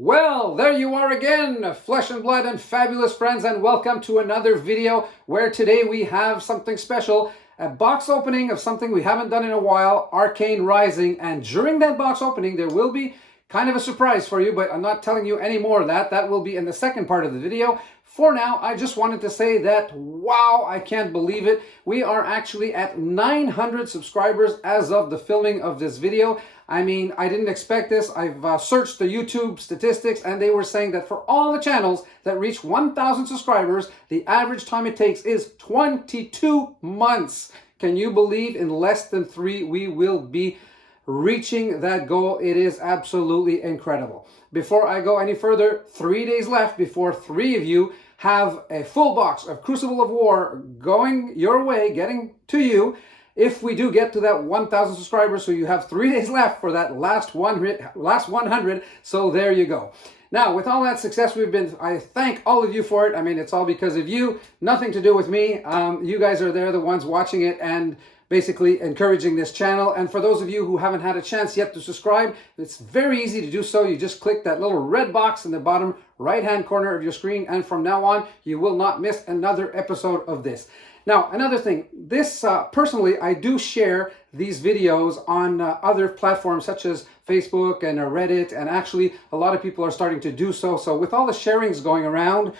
Well, there you are again, flesh and blood and fabulous friends, and welcome to another video where today we have something special, a box opening of something we haven't done in a while, Arcane Rising, and during that box opening there will be kind of a surprise for you, but I'm not telling you any more of that. That will be in the second part of the video. For now, I just wanted to say that, wow, I can't believe it. We are actually at 900 subscribers as of the filming of this video. I mean, I didn't expect this. I've searched the YouTube statistics and they were saying that for all the channels that reach 1,000 subscribers, the average time it takes is 22 months. Can you believe in less than 3 we will be reaching that goal? It is absolutely incredible. Before I go any further, 3 days left before 3 of you have a full box of Crucible of War going your way, getting to you. If we do get to that 1,000 subscribers, so you have 3 days left for that last 100, so there you go. Now, with all that success I thank all of you for it. I mean, it's all because of you, nothing to do with me. You guys are there, the ones watching it and basically encouraging this channel. And for those of you who haven't had a chance yet to subscribe, it's very easy to do so. You just click that little red box in the bottom right-hand corner of your screen, and from now on, you will not miss another episode of this. Now, another thing, this personally, I do share these videos on other platforms such as Facebook and Reddit, and actually a lot of people are starting to do so. So with all the sharings going around,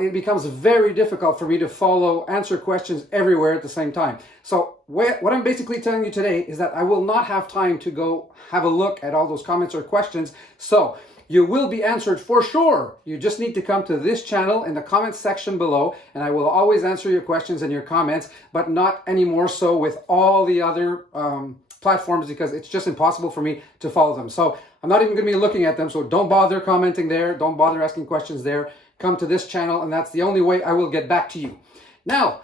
it becomes very difficult for me to answer questions everywhere at the same time. So what I'm basically telling you today is that I will not have time to go have a look at all those comments or questions. So you will be answered for sure. You just need to come to this channel in the comments section below, and I will always answer your questions and your comments, but not any more so with all the other platforms, because it's just impossible for me to follow them. So I'm not even going to be looking at them, so don't bother commenting there. Don't bother asking questions there. Come to this channel, and that's the only way I will get back to you. Now,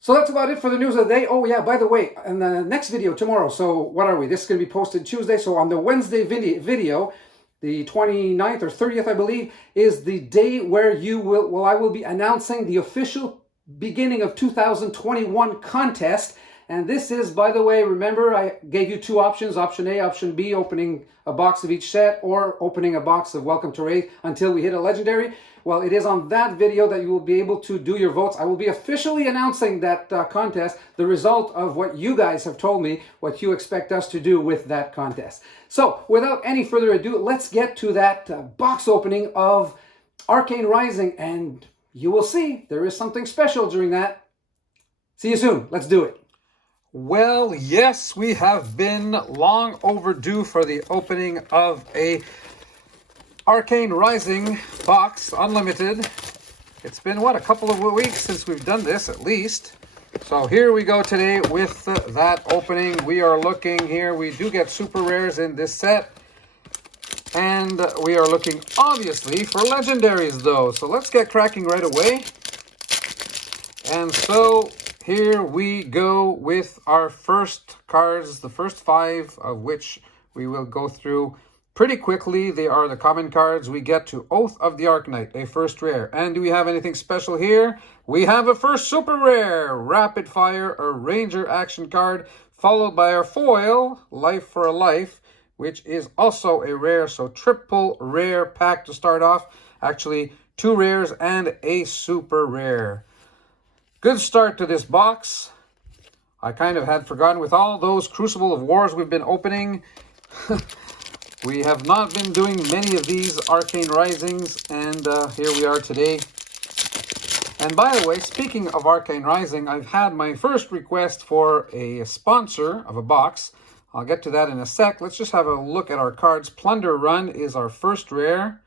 so that's about it for the news of the day. Oh yeah, by the way, in the next video tomorrow, so what are we? This is going to be posted Tuesday, so on the Wednesday video, the 29th or 30th, I believe, is the day where I will be announcing the official beginning of 2021 contest. And this is, by the way, remember I gave you 2 options, option A, option B, opening a box of each set or opening a box of Welcome to Wraith until we hit a legendary. Well, it is on that video that you will be able to do your votes. I will be officially announcing that contest, the result of what you guys have told me, what you expect us to do with that contest. So, without any further ado, let's get to that box opening of Arcane Rising, and you will see there is something special during that. See you soon. Let's do it. Well, yes, we have been long overdue for the opening of a Arcane Rising box, unlimited. It's been, what, a couple of weeks since we've done this, at least. So here we go today with that opening. We are looking here. We do get super rares in this set. And we are looking, obviously, for legendaries, though. So let's get cracking right away. And so here we go with our first cards, the first 5 of which we will go through pretty quickly. They are the common cards. We get to Oath of the Arknight, a first rare. And do we have anything special here? We have a first super rare, Rapid Fire, a Ranger action card, followed by our foil, Life for a Life, which is also a rare. So triple rare pack to start off. Actually, 2 rares and a super rare. Good start to this box. I kind of had forgotten with all those Crucible of Wars we've been opening. We have not been doing many of these Arcane Risings, and here we are today. And by the way, speaking of Arcane Rising, I've had my first request for a sponsor of a box. I'll get to that in a sec. Let's just have a look at our cards. Plunder Run is our first rare.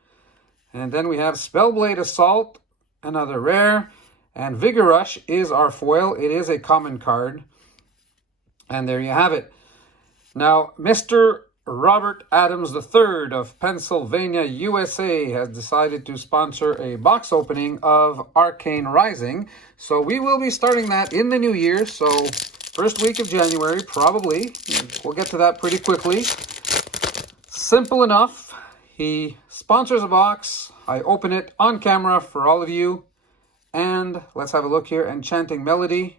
And then we have Spellblade Assault, another rare. And Vigor Rush is our foil. It is a common card. And there you have it. Now, Mr. Robert Adams III of Pennsylvania, USA has decided to sponsor a box opening of Arcane Rising. So we will be starting that in the new year. So first week of January, probably. We'll get to that pretty quickly. Simple enough. He sponsors a box. I open it on camera for all of you. And let's have a look here. Enchanting Melody.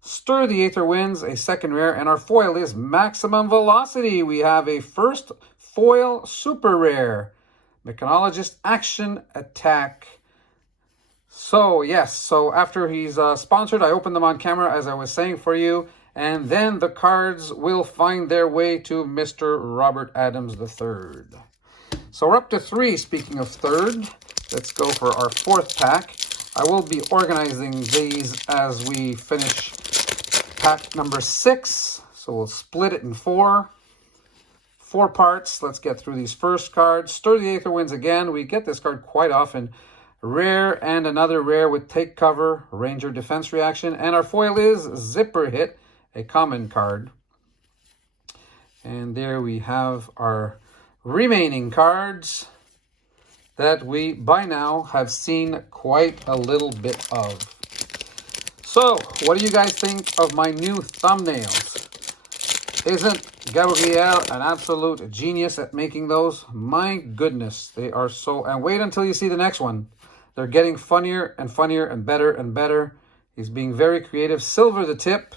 Stir the Aether Winds, a second rare, and our foil is Maximum Velocity. We have a first foil super rare. Mechanologist, Action, Attack. So, yes, so after he's sponsored, I opened them on camera, as I was saying for you, and then the cards will find their way to Mr. Robert Adams III. So we're up to 3, speaking of third. Let's go for our 4th pack. I will be organizing these as we finish pack number 6. So we'll split it in 4 parts. Let's get through these first cards. Stir the Aether Winds again. We get this card quite often. Rare and another rare with Take Cover, Ranger Defense Reaction. And our foil is Zipper Hit, a common card. And there we have our remaining cards that we by now have seen quite a little bit of. So, what do you guys think of my new thumbnails? Isn't Gabriel an absolute genius at making those? My goodness, they are so... And wait until you see the next one. They're getting funnier and funnier and better and better. He's being very creative. Silver the Tip,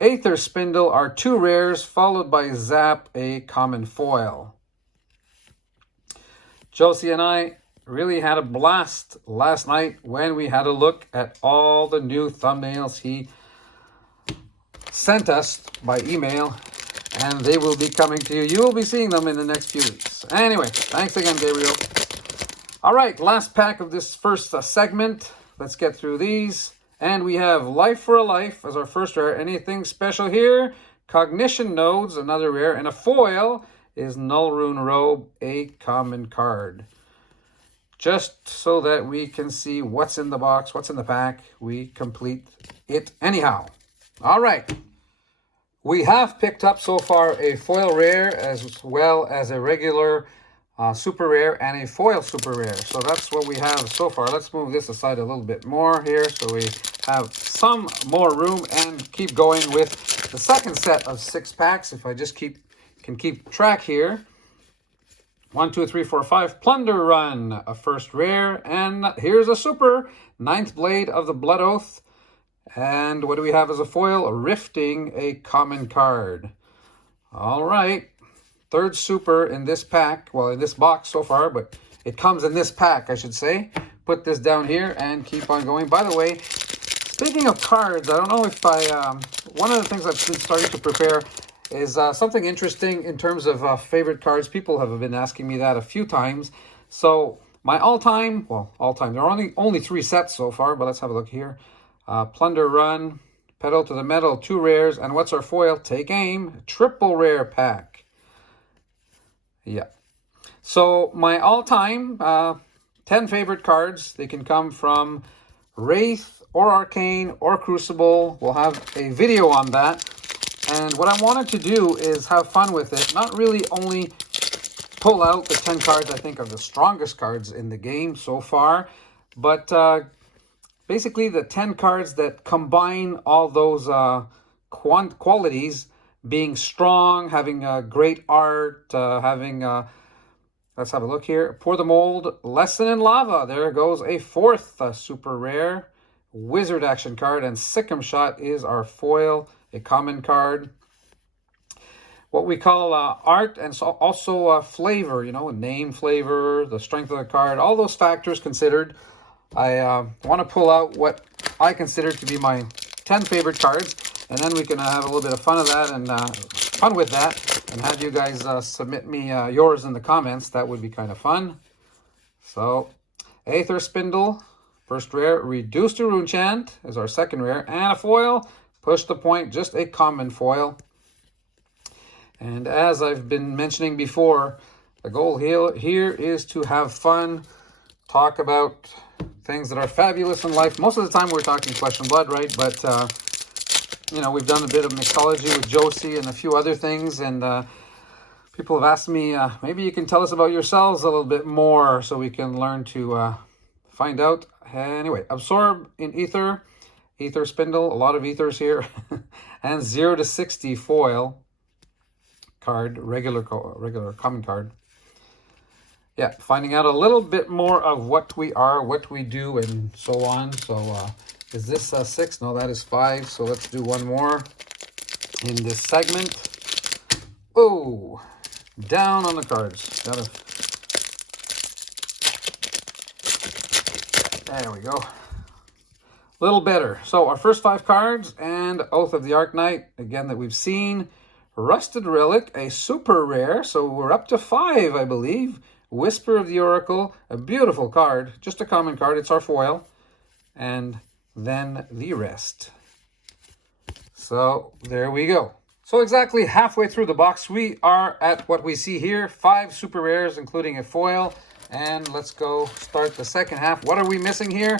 Aether Spindle are 2 rares, followed by Zap, a common foil. Josie and I really had a blast last night when we had a look at all the new thumbnails he sent us by email, and they will be coming to you. You will be seeing them in the next few weeks. Anyway, thanks again, Gabriel. All right, last pack of this first segment. Let's get through these. And we have Life for a Life as our first rare. Anything special here? Cognition Nodes, another rare. And a foil is Nullrune Robe, a common card. Just so that we can see what's in the box, what's in the pack, we complete it anyhow. All right. We have picked up so far a foil rare as well as a regular super rare and a foil super rare. So that's what we have so far. Let's move this aside a little bit more here so we have some more room and keep going with the second set of 6 packs. If I just can keep track here. 1, 2, 3, 4, 5. Plunder Run, a first rare. And here's a super. 9th Blade of the Blood Oath. And what do we have as a foil? Rifting, a common card. All right. 3rd super in this pack. Well, in this box so far, but it comes in this pack, I should say. Put this down here and keep on going. By the way, speaking of cards, I don't know if one of the things I've been starting to prepare is something interesting in terms of favorite cards. People have been asking me that a few times. So my all-time, there are only 3 sets so far, but let's have a look here. Plunder Run, Pedal to the Metal, 2 rares, and what's our foil? Take Aim, triple rare pack. Yeah. So my all-time 10 favorite cards, they can come from Wraith or Arcane or Crucible. We'll have a video on that. And what I wanted to do is have fun with it. Not really only pull out the 10 cards I think are the strongest cards in the game so far, but basically the 10 cards that combine all those qualities, being strong, having great art, having, let's have a look here. Pour the Mold, Lesson in Lava. There goes a 4th super rare. Wizard action card, and Sikkim Shot is our foil, a common card. What we call art and so also flavor, name, flavor, the strength of the card, all those factors considered. I want to pull out what I consider to be my 10 favorite cards, and then we can have a little bit of fun of that and fun with that, and have you guys submit me yours in the comments. That would be kind of fun. So, Aether Spindle, first rare. Reduced to Rune Chant is our second rare, and a foil. Push the Point, just a common foil. And as I've been mentioning before, the goal here is to have fun, talk about things that are fabulous in life. Most of the time we're talking flesh and blood, right? But, we've done a bit of mixology with Josie and a few other things. And people have asked me, maybe you can tell us about yourselves a little bit more so we can learn to find out. Anyway, Absorb in Ether, Ether Spindle, a lot of ethers here. And 0 to 60 foil card, regular common card. Yeah, finding out a little bit more of what we are, what we do, and so on. So is this 6? No, that is 5. So let's do one more in this segment. Oh, down on the cards. There we go. Little better. So our first 5 cards, and Oath of the Arknight, again, that we've seen. Rusted Relic, a super rare, so we're up to 5, I believe. Whisper of the Oracle, a beautiful card, just a common card, it's our foil. And then the rest. So there we go. So exactly halfway through the box, we are at what we see here, 5 super rares, including a foil. And let's go start the second half. What are we missing here?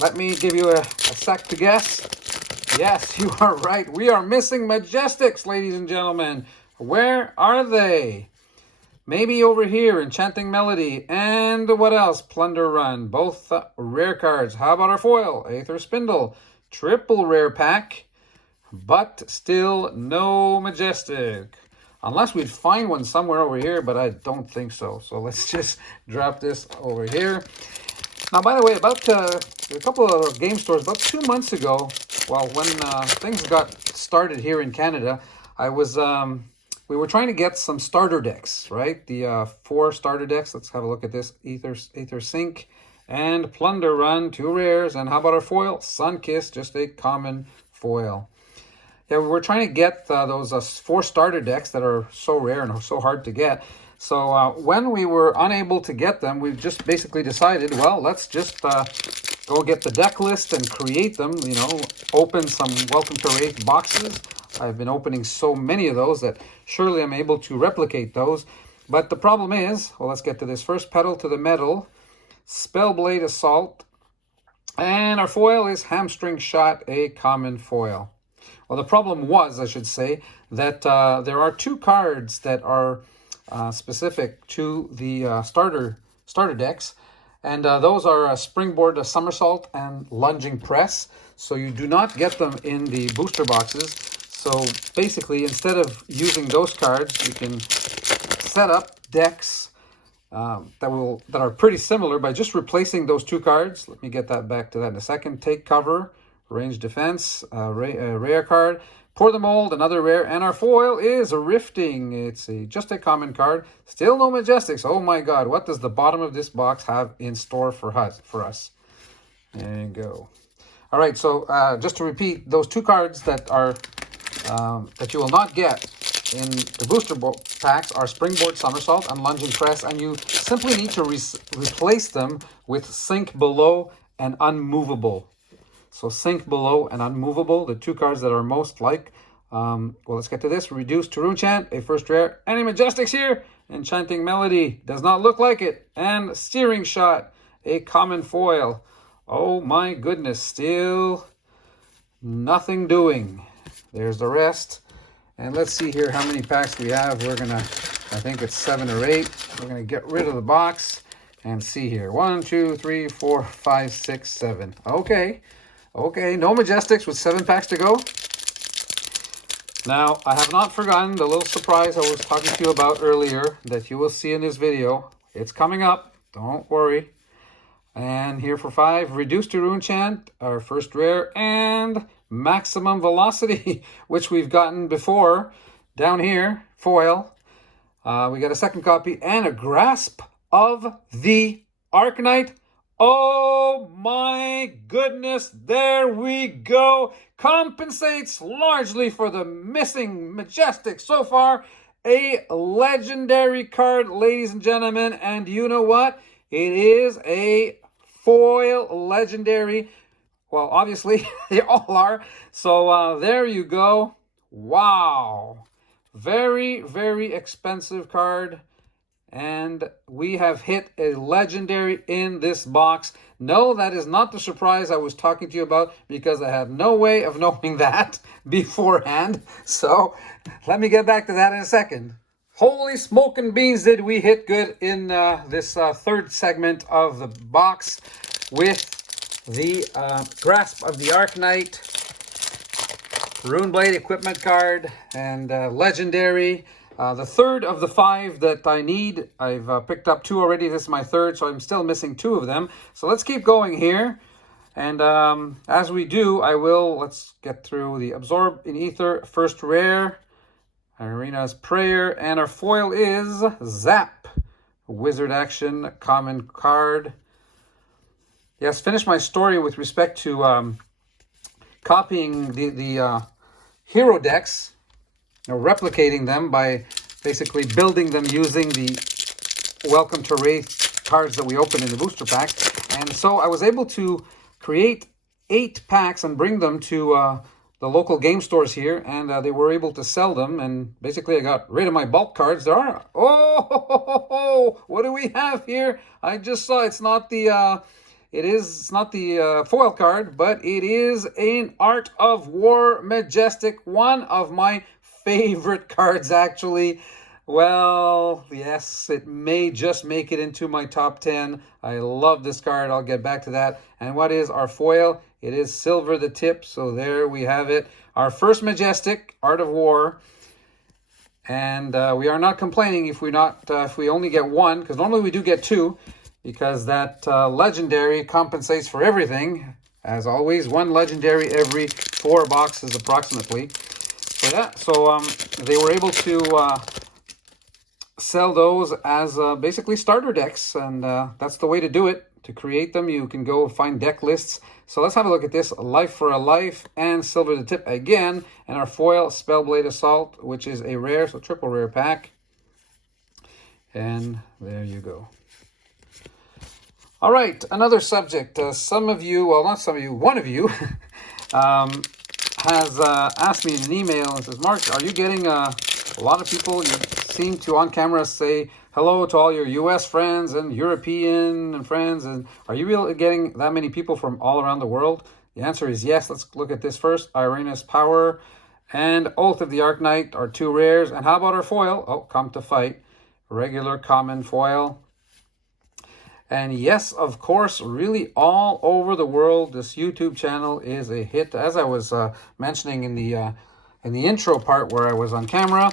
Let me give you a sec to guess. Yes, you are right. We are missing Majestics, ladies and gentlemen. Where are they? Maybe over here, Enchanting Melody. And what else? Plunder Run. Both rare cards. How about our foil? Aether Spindle. Triple rare pack. But still no Majestic. Unless we'd find one somewhere over here, but I don't think so. So let's just drop this over here. Now, by the way, about a couple of game stores, about 2 months ago, well, when things got started here in Canada, we were trying to get some starter decks, right? The 4 starter decks. Let's have a look at this. Aether Sink and Plunder Run, 2 rares. And how about our foil? Sunkiss, just a common foil. Yeah, we were trying to get those 4 starter decks that are so rare and so hard to get. So when we were unable to get them, we just basically decided, well, let's just go get the deck list and create them, you know, open some Welcome to Wraith boxes. I've been opening so many of those that surely I'm able to replicate those. But the problem is, well, let's get to this first. Pedal to the Metal, Spellblade Assault, and our foil is Hamstring Shot, a common foil. Well, the problem was, I should say, that there are 2 cards that are specific to the starter decks, and those are Springboard Somersault and Lunging Press. So you do not get them in the booster boxes. So basically, instead of using those cards, you can set up decks that are pretty similar by just replacing those 2 cards. Let me get that back to that in a second. Take Cover, Range Defense, rare card. Pour the Mold, another rare, and our foil is a Rifting. It's just a common card. Still no Majestics. Oh my God, what does the bottom of this box have in store for us? There you go. All right, so just to repeat, those 2 cards that are that you will not get in the booster packs are Springboard Somersault and Lunging Press, and you simply need to replace them with Sink Below and Unmovable. So Sink Below and Unmovable, the 2 cards that are most like. Well, let's get to this. Reduce to Rune Chant, a first rare. Any Majestics here? Enchanting Melody, does not look like it. And Steering Shot, a common foil. Oh my goodness, still nothing doing. There's the rest. And let's see here how many packs we have. We're gonna, I think it's 7 or 8. We're gonna get rid of the box and see here. 1, 2, 3, 4, 5, 6, 7. Okay, no Majestics with 7 packs to go. Now, I have not forgotten the little surprise I was talking to you about earlier that you will see in this video. It's coming up, don't worry. And here for 5, Reduce to Rune Chant, our first rare, and Maximum Velocity, which we've gotten before. Down here, foil. We got a second copy, and a Grasp of the Arknight. Oh my goodness, there we go. Compensates largely for the missing Majestic so far. A legendary card, ladies and gentlemen. And you know what? It is a foil legendary. Well, obviously, they all are. So there you go. Wow. Very, very expensive card. And we have hit a legendary in this box. No, that is not the surprise I was talking to you about, because I had no way of knowing that beforehand. So let me get back to that in a second. Holy smoking beans, did we hit good in this third segment of the box with the Grasp of the Arknight, Runeblade equipment card, and legendary. The third of the 5 that I need, I've picked up 2 already. This is my third, so I'm still missing 2 of them. So let's keep going here. And as we do, let's get through the Absorb in Ether, first rare, Arena's Prayer, and our foil is Zap. Wizard action, common card. yes, finish my story with respect to copying the hero decks, replicating them by basically building them using the Welcome to Wraith cards that we opened in the booster pack. And so I was able to create 8 packs and bring them to the local game stores here, and they were able to sell them. And basically I got rid of my bulk cards. There are, what do we have here? I just saw it's not the it's not the foil card, but it is an Art of War Majestic, one of my favorite cards actually. Well, yes, it may just make it into my top 10. I love this card. I'll get back to that. And what is our foil? It is silver the tip. So there we have it. Our first Majestic, Art of War. And we are not complaining if we only get one, because normally we do get 2, because that legendary compensates for everything. As always, 1 legendary every 4 boxes approximately. So yeah, so they were able to sell those as basically starter decks, and that's the way to do it. To create them, you can go find deck lists. So let's have a look at this. Life for a Life and Silver the Tip again, and our foil Spellblade Assault, which is a rare, so triple rare pack. And there you go. All right, another subject. Some of you, well, not some of you, one of you has asked me in an email and says, Mark, are you getting a lot of people? You seem to on camera say hello to all your US friends and European and friends, and are you really getting that many people from all around the world? The answer is yes. Let's look at this first. Irena's Power and Oath of the Arknight are 2 rares. And how about our foil? Oh, Come to Fight. Regular common foil. And yes, of course, really all over the world, this YouTube channel is a hit. As I was mentioning in the intro part where I was on camera,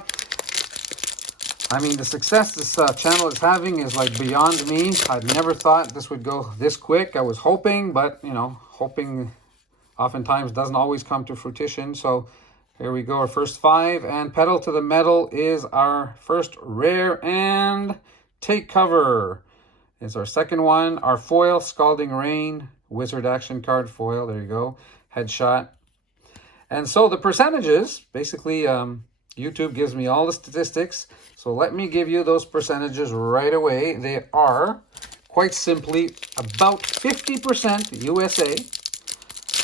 I mean, the success this channel is having is like beyond me. I'd never thought this would go this quick. I was hoping, but you know, hoping oftentimes doesn't always come to fruition. So here we go, our first 5, and Pedal to the Metal is our first rare, and Take Cover is our second one. Our foil, Scalding Rain, Wizard Action Card foil, there you go, Headshot. And so the percentages, basically YouTube gives me all the statistics. So let me give you those percentages right away. They are, quite simply, about 50% USA,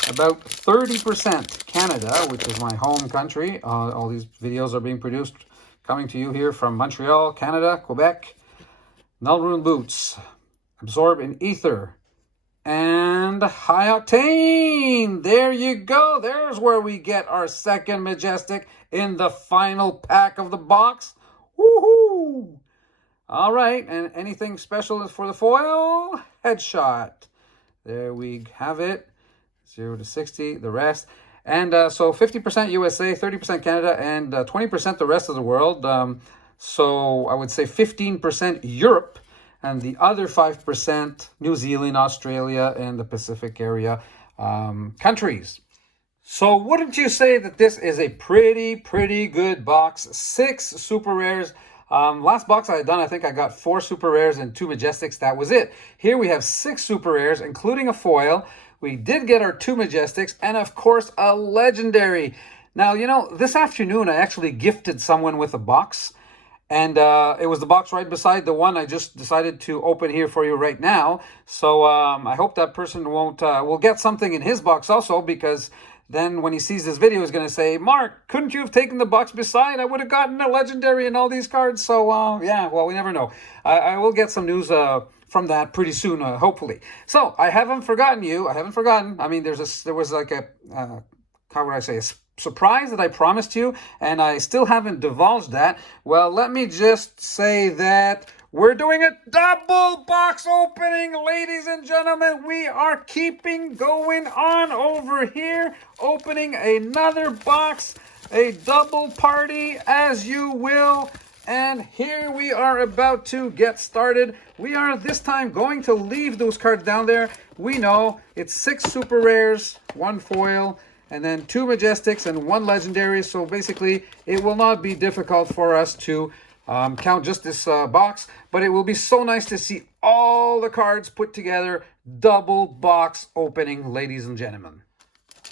about 30% Canada, which is my home country. All these videos are being produced, coming to you here from Montreal, Canada, Quebec. Nullrune Boots, Absorb in Ether, and High Octane. There you go. There's where we get our second Majestic in the final pack of the box. Woohoo! All right, and anything special for the foil? Headshot. There we have it. 0 to 60, the rest. And so 50% USA, 30% Canada, and 20% the rest of the world. So I would say 15% Europe, and the other 5% New Zealand, Australia, and the Pacific area countries. So wouldn't you say that this is a pretty good box? 6 super rares. Last box I had done, I think I got 4 super rares and 2 Majestics. That was it. Here we have 6 super rares, including a foil. We did get our 2 Majestics, and of course a legendary. Now, you know, this afternoon I actually gifted someone with a box. And it was the box right beside the one I just decided to open here for you right now. So I hope that person will get something in his box also, because then when he sees this video, he's going to say, Mark, couldn't you have taken the box beside? I would have gotten a legendary and all these cards. So yeah, well, we never know. I will get some news from that pretty soon, hopefully. So I haven't forgotten you. I haven't forgotten. I mean, there was like a, how would I say, a surprise that I promised you, and I still haven't divulged that. Well, let me just say that we're doing a double box opening, ladies and gentlemen. We are keeping going on over here, opening another box, a double party, as you will. And here we are about to get started. We are this time going to leave those cards down there. We know it's 6 super rares, 1 foil, and then 2 Majestics and 1 legendary. So basically, it will not be difficult for us to count just this box, but it will be so nice to see all the cards put together double box opening, ladies and gentlemen.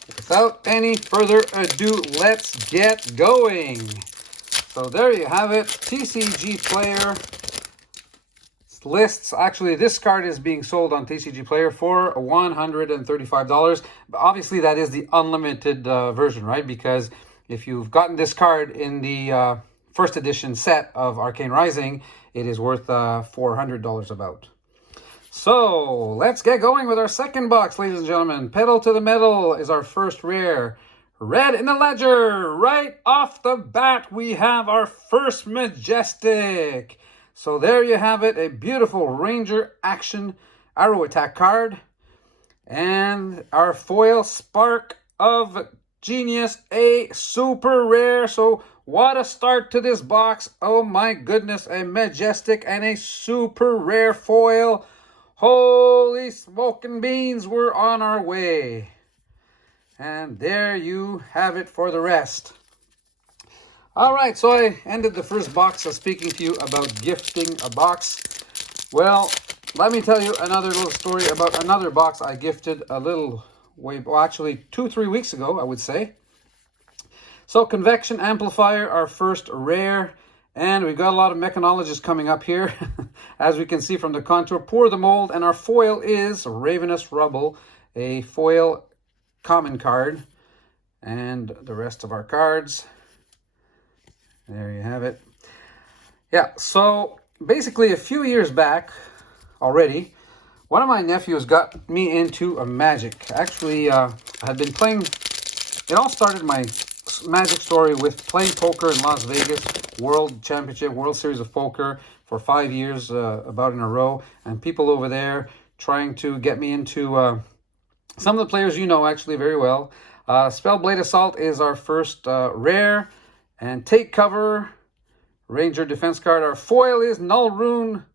Without any further ado, let's get going. So there you have it, TCG Player lists. Actually, this card is being sold on TCG Player for $135. But obviously, that is the unlimited version, right? Because if you've gotten this card in the first edition set of Arcane Rising, it is worth $400 about. So let's get going with our second box, ladies and gentlemen. Pedal to the Metal is our first rare. Red in the ledger. Right off the bat, we have our first Majestic. So there you have it, a beautiful Ranger Action Arrow Attack card. And our foil Spark of Genius, a super rare. So what a start to this box. Oh my goodness, a Majestic and a super rare foil. Holy smoking beans, we're on our way. And there you have it for the rest. All right, so I ended the first box of speaking to you about gifting a box. Well, let me tell you another little story about another box I gifted a little way, well, actually 2-3 weeks ago, I would say. So Convection Amplifier, our first rare. And we've got a lot of mechanologists coming up here, as we can see from the contour. Pour the mold, and our foil is Ravenous Rubble, a foil common card. And the rest of our cards, there you have it. Yeah, so basically a few years back already, one of my nephews got me into a Magic. Actually, I had been playing, it all started my Magic story with playing poker in Las Vegas, World Championship, World Series of Poker for 5 years, about in a row, and people over there trying to get me into some of the players you know actually very well. Spellblade Assault is our first rare, and Take Cover, Ranger Defense card. Our foil is Null Rune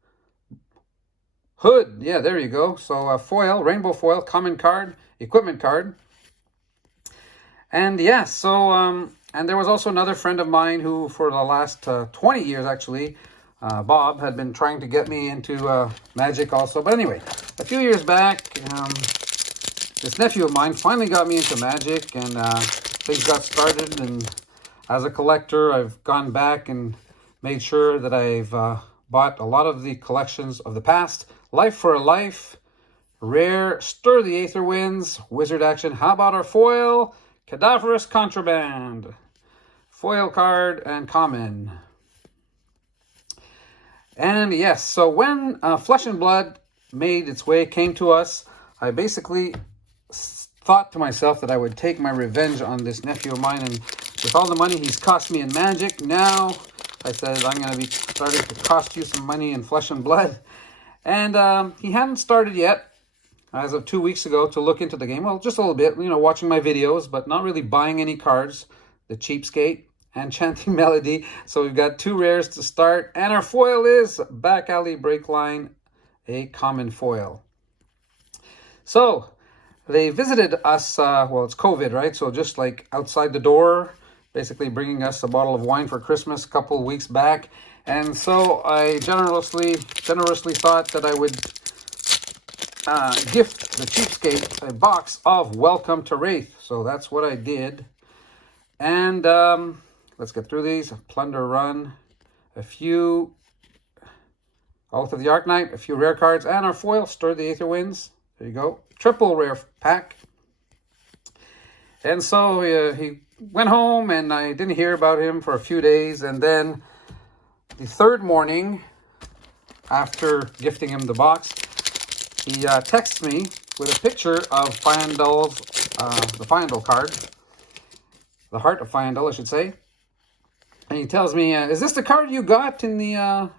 Hood. Yeah, there you go. So foil, rainbow foil, common card, equipment card. And yeah, so, and there was also another friend of mine who, for the last 20 years, actually, Bob, had been trying to get me into Magic also. But anyway, a few years back, this nephew of mine finally got me into Magic, and things got started. And as a collector, I've gone back and made sure that I've bought a lot of the collections of the past. Life for a Life, Rare, Stir the Aether Winds, Wizard Action. How about our foil? Cadaverous Contraband, foil card, and common. And yes, so when Flesh and Blood made its way, came to us, I basically thought to myself that I would take my revenge on this nephew of mine. And with all the money he's cost me in Magic, now I said I'm going to be starting to cost you some money in Flesh and Blood. And he hadn't started yet, as of 2 weeks ago, to look into the game. Well, just a little bit, you know, watching my videos, but not really buying any cards. The Cheapskate and Chanting Melody. So we've got 2 rares to start. And our foil is Back Alley Breakline, a common foil. So they visited us, well, it's COVID, right? So just like outside the door, basically bringing us a bottle of wine for Christmas a couple of weeks back. And so I generously thought that I would gift the Cheapskate a box of Welcome to Wraith. So that's what I did. And let's get through these. Plunder Run, a few Oath of the Arknight, a few rare cards, and our foil, Stir the Aether Winds. There you go. Triple rare pack. And so he went home, and I didn't hear about him for a few days. And then the third morning, after gifting him the box, he texts me with a picture of Fyandal's, the Fyandal card, the Heart of Fyandal, I should say. And he tells me, is this the card you got in the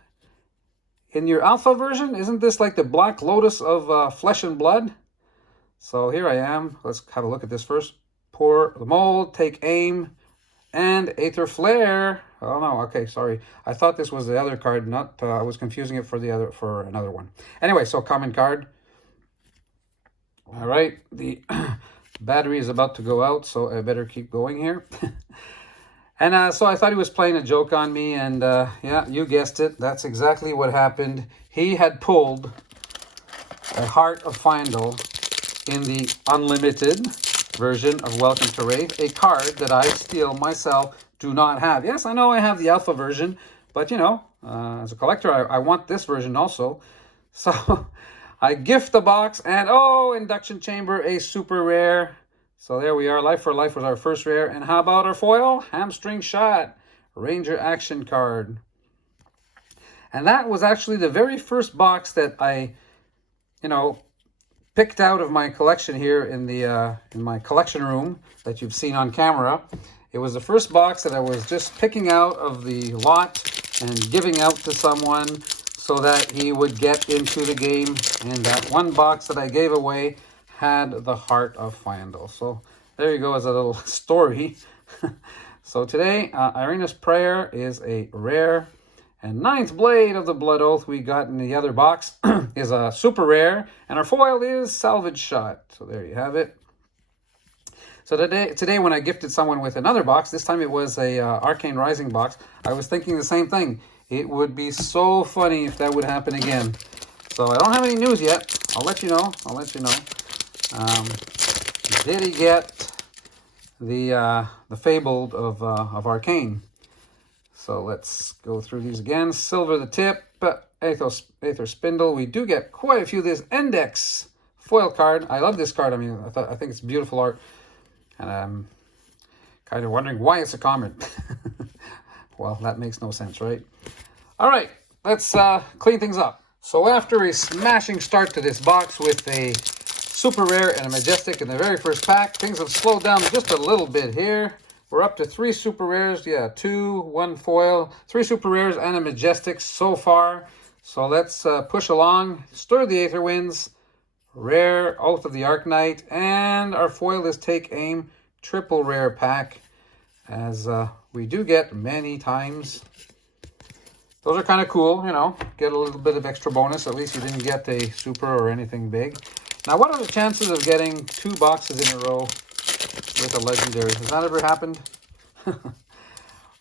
in your alpha version? Isn't this like the Black Lotus of Flesh and Blood? So here I am. Let's have a look at this first. Pour the mold, take aim, and Aether Flare. Oh no, okay, sorry. I thought this was the other card, not I was confusing it for another one. Anyway, so common card. All right, the battery is about to go out, so I better keep going here. And so I thought he was playing a joke on me, and yeah, you guessed it. That's exactly what happened. He had pulled a Heart of Findle in the unlimited version of Welcome to Rave, a card that I still myself do not have. Yes, I know I have the alpha version, but you know, as a collector, I want this version also. So I gift the box, and oh, Induction Chamber, a super rare. So there we are. Life for Life was our first rare. And how about our foil? Hamstring Shot, Ranger action card. And that was actually the very first box that I, you know, picked out of my collection here in the in my collection room that you've seen on camera. It was the first box that I was just picking out of the lot and giving out to someone so that he would get into the game. And that one box that I gave away had the Heart of Findle. So there you go as a little story. So today, Irina's Prayer is a rare. And Ninth Blade of the Blood Oath we got in the other box is a super rare. And our foil is Salvage Shot. So there you have it. So today when I gifted someone with another box, this time it was a Arcane Rising box, I was thinking the same thing. It would be so funny if that would happen again. So I don't have any news yet. I'll let you know. Did he get the Fabled of Arcane? So let's go through these again. Silver the Tip, Aether Spindle. We do get quite a few of this Index foil card. I love this card. I mean, I think it's beautiful art. And I'm kind of wondering why it's a common. Well, that makes no sense, right? All right, let's clean things up. So after a smashing start to this box with a super rare and a majestic in the very first pack, things have slowed down just a little bit here. We're up to 3 super rares. Yeah, 2, 1 foil, 3 super rares and a majestic so far. So let's push along. Stir the Aether Winds. Rare Oath of the Arknight, and our foil is Take Aim, triple rare pack, as we do get many times. Those are kind of cool, you know, get a little bit of extra bonus. At least you didn't get a super or anything big. Now, what are the chances of getting 2 boxes in a row with a legendary? Has that ever happened?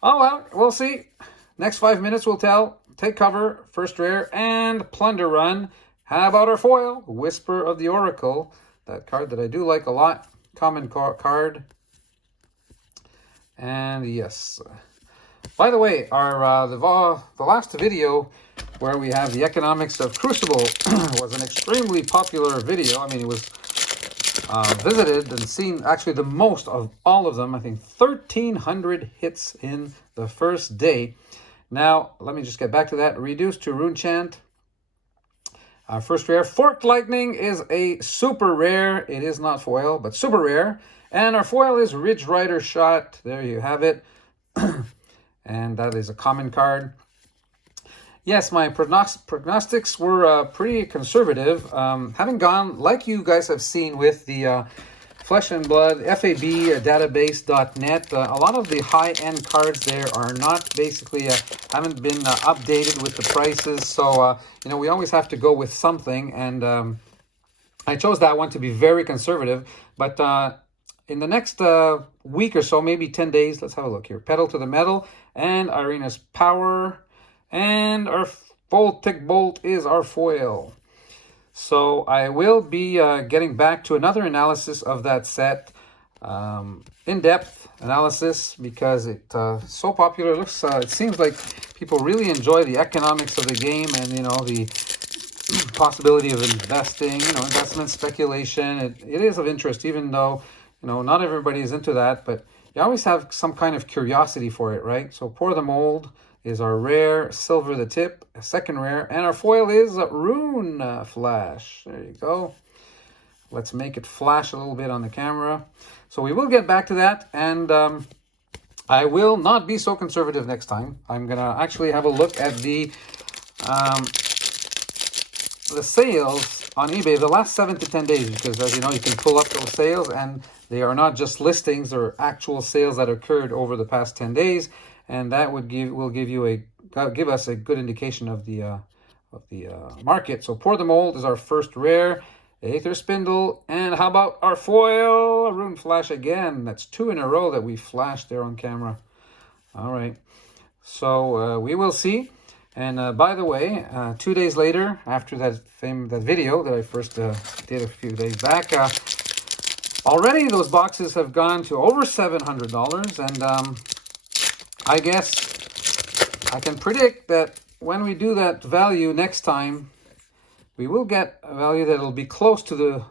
Oh, well, we'll see. Next 5 minutes will tell. Take cover, first rare, and plunder run. How about our foil? Whisper of the Oracle. That card that I do like a lot. Common card. And yes. By the way, our the last video where we have the economics of Crucible was an extremely popular video. I mean, it was visited and seen actually the most of all of them. I think 1,300 hits in the first day. Now, let me just get back to that. Reduced to Rune Chant. First rare, Forked Lightning is a super rare. It is not foil, but super rare. And our foil is Ridge Rider Shot. There you have it. And that is a common card. Yes, my prognostics were pretty conservative. Having gone, like you guys have seen with the Flesh and Blood, FaBdatabase.net, a lot of the high-end cards there are not basically, haven't been updated with the prices. So, you know, we always have to go with something. And I chose that one to be very conservative. But in the next week or so, maybe 10 days, let's have a look here. Pedal to the Metal and Irina's Power. And our Voltic Bolt is our foil. So I will be getting back to another analysis of that set, in-depth analysis, because it's so popular. It looks, it seems like people really enjoy the economics of the game, and you know, the possibility of investing, you know, investment speculation. It is of interest, even though, you know, not everybody is into that, but you always have some kind of curiosity for it, right? So Pour the Mold is our rare, Silver the Tip, a second rare, and our foil is Rune Flash. There you go. Let's make it flash a little bit on the camera. So we will get back to that, and I will not be so conservative next time. I'm gonna actually have a look at the sales on eBay the last 7 to 10 days, because as you know, you can pull up those sales, and they are not just listings, they're actual sales that occurred over the past 10 days. And that will give us a good indication of the market. So Pour the Mold is our first rare, Aether Spindle, and how about our foil, Rune Flash again? That's 2 in a row that we flashed there on camera. All right, so we will see. And by the way, 2 days later, after that video that I first did a few days back, already those boxes have gone to over $700, and I guess I can predict that when we do that value next time, we will get a value that will be close to the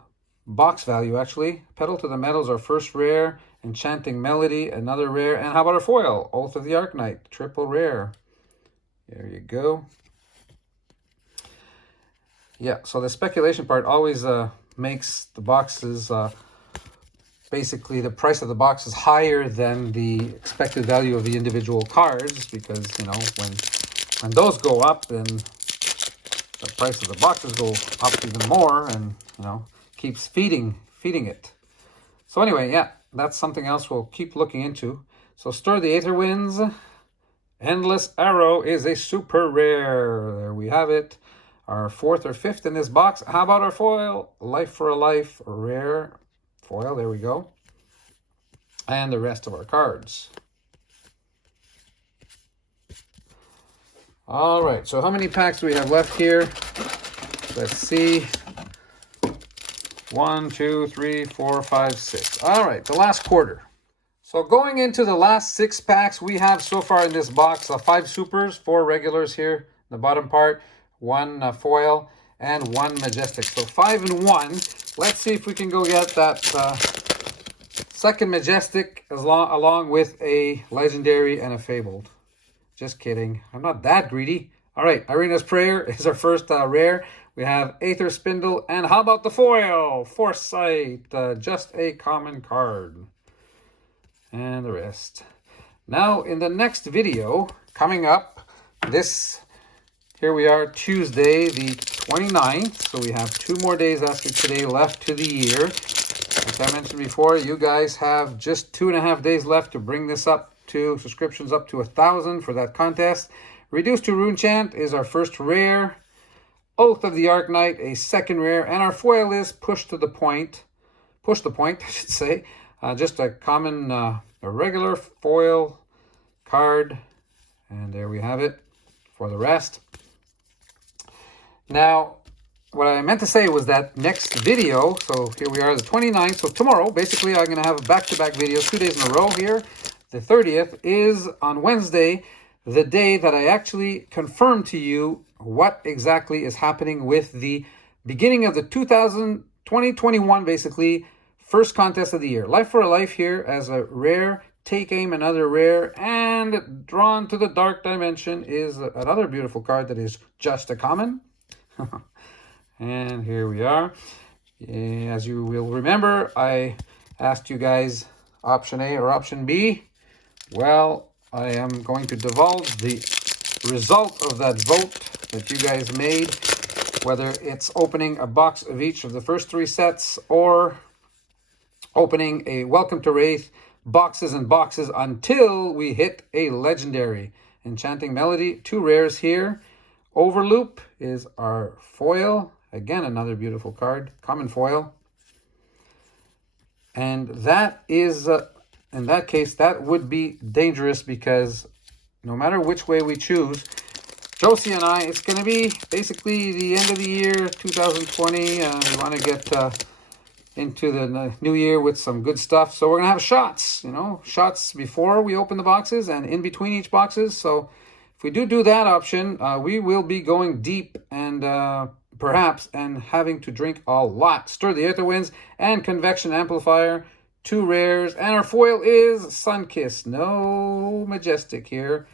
box value, actually. Pedal to the Metals, our first rare. Enchanting Melody, another rare. And how about our foil? Oath of the Arcane, triple rare. There you go. Yeah, so the speculation part always makes the boxes, basically the price of the box is higher than the expected value of the individual cards, because, you know, when those go up, then the price of the boxes go up even more, and, you know, keeps feeding it. So anyway, yeah, that's something else we'll keep looking into. So Stir the Aether Winds. Endless Arrow is a super rare. There we have it. Our fourth or fifth in this box. How about our foil? Life for a Life, rare foil. There we go. And the rest of our cards. All right, so how many packs do we have left here? Let's see. 1, 2, 3, 4, 5, 6. All right, the last quarter. So going into the last 6 packs, we have so far in this box 5 supers, 4 regulars here in the bottom part, 1 foil, and 1 majestic. So 5 and 1. Let's see if we can go get that second majestic along with a legendary and a fabled. Just kidding. I'm not that greedy. All right, Irina's Prayer is our first rare. We have Aether Spindle, and how about the foil? Foresight, just a common card. And the rest. Now, in the next video, coming up, here we are, Tuesday the 29th. So we have 2 more days after today left to the year. Like I mentioned before, you guys have just 2.5 days left to bring this up to subscriptions up to 1,000 for that contest. Reduced to Rune Chant is our first rare. Oath of the Arcane, a second rare, and our foil is Push the Point, I should say. Just a common, a regular foil card, and there we have it for the rest. Now, what I meant to say was that next video, so here we are, the 29th, so tomorrow, basically I'm going to have back-to-back videos 2 days in a row here. The 30th is on Wednesday, the day that I actually confirm to you what exactly is happening with the beginning of the 2021, basically, first contest of the year. Life for a Life here as a rare, Take Aim, another rare, and Drawn to the Dark Dimension is another beautiful card that is just a common. And here we are. As you will remember, I asked you guys option A or option B. Well, I am going to divulge the result of that vote that you guys made, whether it's opening a box of each of the first 3 sets or opening a Welcome to Wraith boxes and boxes until we hit a legendary. Enchanting Melody, 2 rares here. Overloop is our foil. Again, another beautiful card, common foil. And that is, in that case, that would be dangerous because no matter which way we choose, Josie and I, it's going to be basically the end of the year, 2020. We want to get into the new year with some good stuff. So we're going to have shots, shots before we open the boxes and in between each boxes. So if we do that option, we will be going deep and perhaps having to drink a lot. Stir the Aether Winds and Convection Amplifier, 2 rares. And our foil is Sunkiss. No majestic here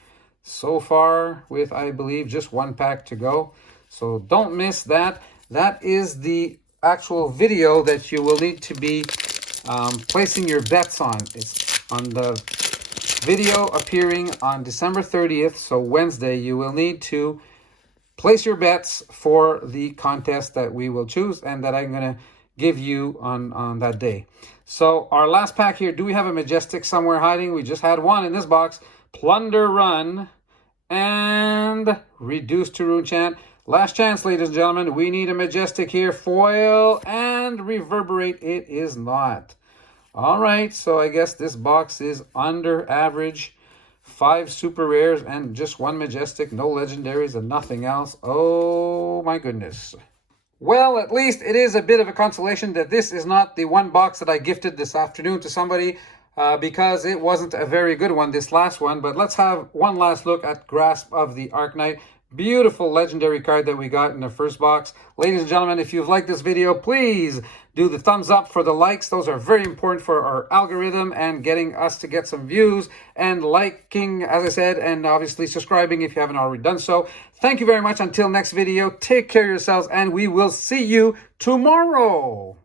so far with, I believe, just 1 pack to go. So don't miss that. That is the actual video that you will need to be placing your bets on. It's on the video appearing on December 30th, so Wednesday. You will need to place your bets for the contest that we will choose and that I'm going to give you on that day. So our last pack here, do we have a majestic somewhere hiding? We just had 1 in this box. Plunder Run and Reduced to Rune Chant. Last chance, ladies and gentlemen. We need a majestic here. Foil and Reverberate. It is not. All right, so I guess this box is under average 5 super rares, and just 1 majestic, no legendaries, and nothing else. Oh my goodness. Well, at least it is a bit of a consolation that this is not the one box that I gifted this afternoon to somebody, because it wasn't a very good one, this last one. But let's have one last look at Grasp of the Arknight. Beautiful legendary card that we got in the first box. Ladies and gentlemen, if you've liked this video, please do the thumbs up for the likes. Those are very important for our algorithm and getting us to get some views. And liking, as I said, and obviously subscribing if you haven't already done so. Thank you very much. Until next video, take care of yourselves, and we will see you tomorrow.